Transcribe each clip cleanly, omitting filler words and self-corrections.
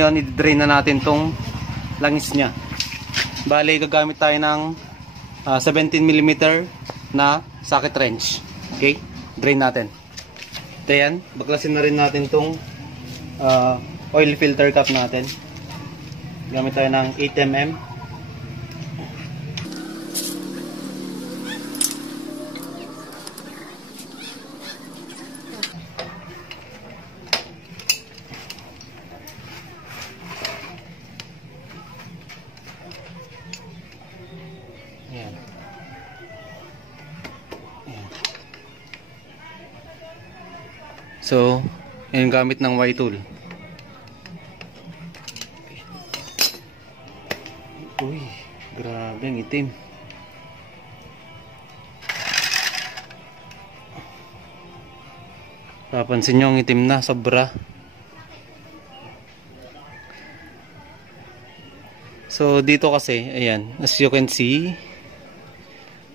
Ngayon, i-drain na natin tong langis niya. Bale, gagamit tayo ng 17mm na socket wrench. Okay? Drain natin. Ito yan. Baklasin na rin natin tong oil filter cap natin. Gamit tayo ng 8mm. Ayan. Ayan. So, yung gamit ng Y-tool. Uy, grabe ang itim. Papansin nyo ang itim na, sobra. So dito kasi, ayan, as you can see,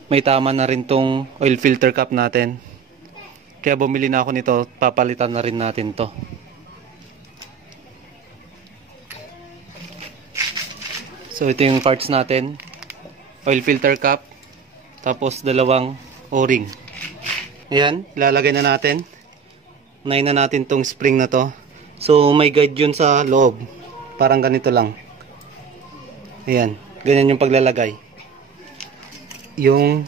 may tama na rin tong oil filter cap natin. Kaya bumili na ako nito, papalitan na rin natin to. So ito yung parts natin, oil filter cap, tapos dalawang o-ring. Ayan, lalagay na natin. Unahin na natin tong spring na to. So may guide yun sa loob, parang ganito lang. Ayan, ganyan yung paglalagay. Yung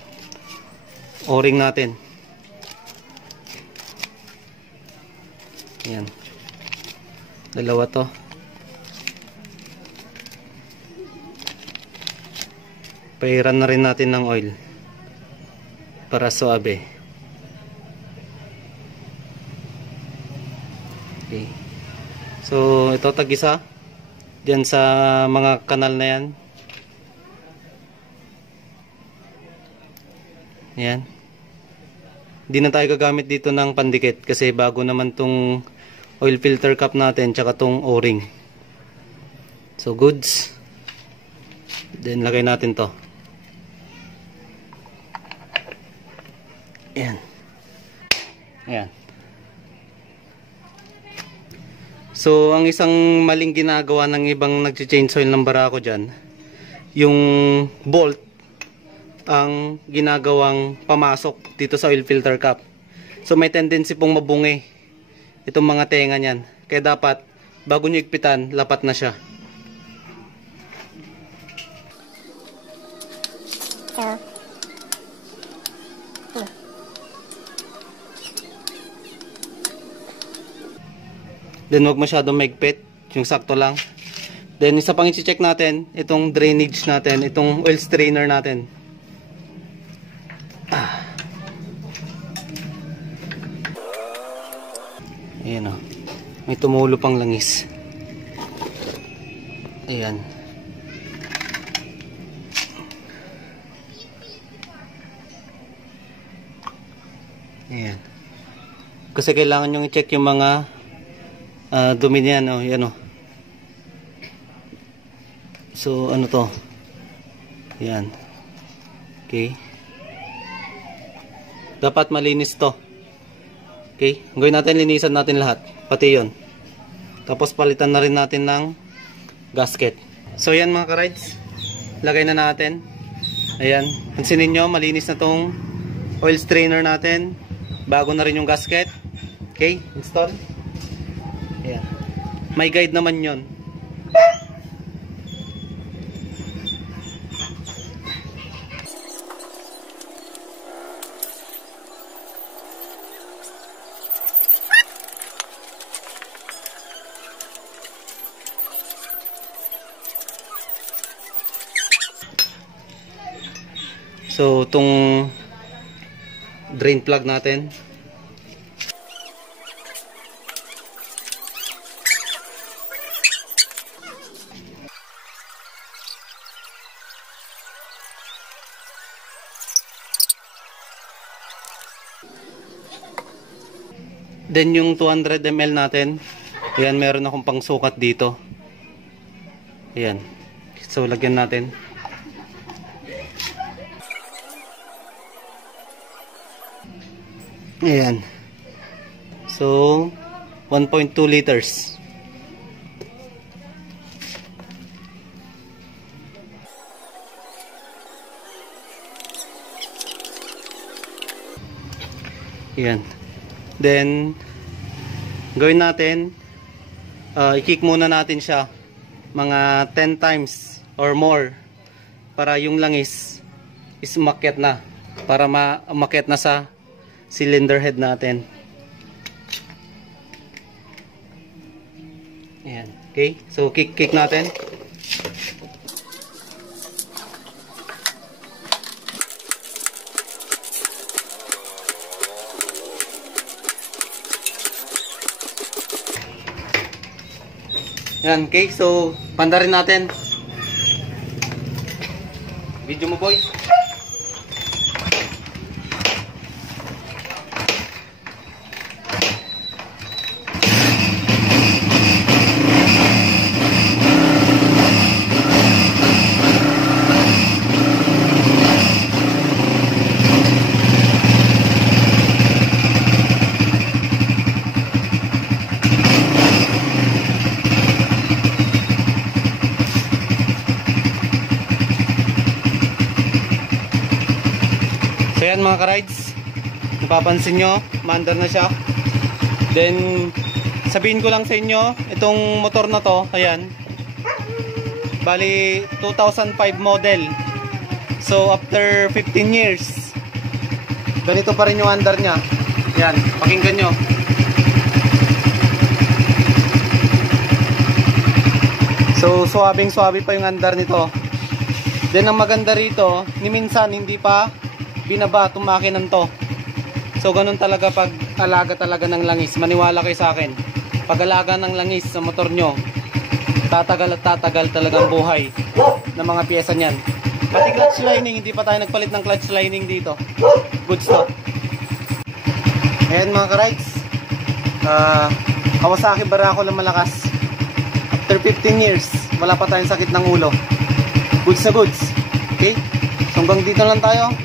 o-ring natin. Ayan, dalawa to. Pairan na rin natin ng oil para suabe. Okay. So ito tag-isa diyan sa mga kanal na yan. Yan. Hindi na tayo gagamit dito ng pandikit kasi bago naman tong oil filter cap natin tsaka tong o-ring. So goods. Then lagay natin to. Ayan. Ayan. So, ang isang maling ginagawa ng ibang nag-change oil ng barako dyan, yung bolt ang ginagawang pamasok dito sa oil filter cap. So, may tendency pong mabungi itong mga tenga niyan. Kaya dapat, bago nyo igpitan, lapat na siya. Then wag masyadong maigpit, yung sakto lang. Then isa pang i-check natin, itong drainage natin, itong oil strainer natin. Ayan o, may tumulo pang langis. Ayan. Ayan. Kasi kailangan nyo i-check yung mga dumi niyan, oh, yan, oh. So ano to, yan, okay, dapat malinis to. Okay, gawin natin, linisan natin lahat, pati yon. Tapos palitan na rin natin ng gasket. So yan mga ka-rides, lagay na natin. Ayan, pansinin nyo, malinis na tong oil strainer natin, bago na rin yung gasket. Okay, install. Ayan. May guide naman yon. So itong drain plug natin, then yung 200 ml natin, ayan, meron akong pangsukat dito. Ayan, so lagyan natin. Ayan, so 1.2 liters. Yan. Then, gawin natin, i-kick muna natin siya mga 10 times or more para yung langis is umakyat na, para umakyat na sa cylinder head natin. Ayan. Okay, so kick natin. Yan, okay, so panda rin natin. Video mo, boy. So yan mga ka-rides, napapansin nyo, maandar na siya. Then sabihin ko lang sa inyo, itong motor na to, ayan, bali 2005 model. So after 15 years, ganito pa rin yung andar nya. Yan, pakinggan nyo. So suwabing suwabe pa yung andar nito. Then ang maganda rito, ni minsan hindi pa binaba itong makinan to. So ganun talaga pag alaga talaga ng langis. Maniwala kayo sa akin, pag alaga ng langis sa motor nyo, tatagal at tatagal talagang buhay ng mga pyesa nyan. Pati clutch lining, hindi pa tayo nagpalit ng clutch lining dito. Good stuff. Ayan mga ka-rides, Kawasaki Barako lang malakas. After 15 years, wala pa tayong sakit ng ulo. Goods na goods. Okay? So hanggang dito lang tayo.